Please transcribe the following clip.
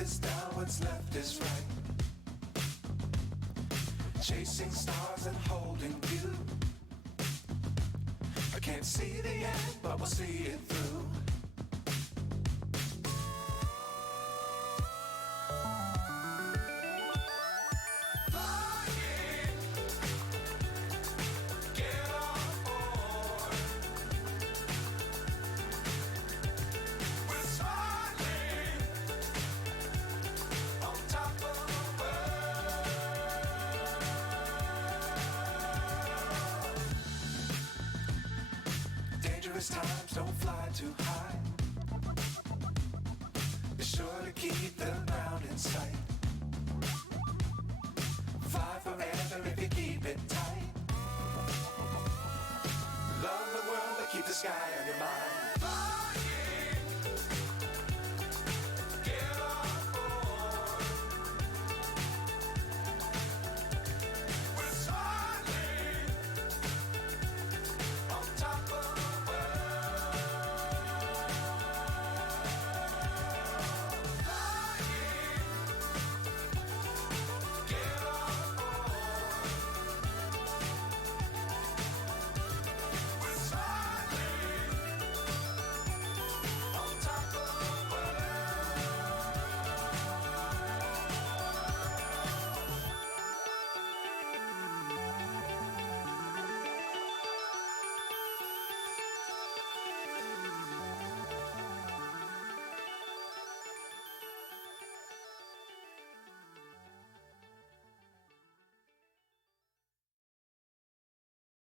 is down, what's left is right. Chasing stars and holding you. I can't see the end, but we'll see it through. Times don't fly too high. Be sure to keep the ground in sight. Fly forever if you keep it tight. Love the world, but keep the sky on your mind.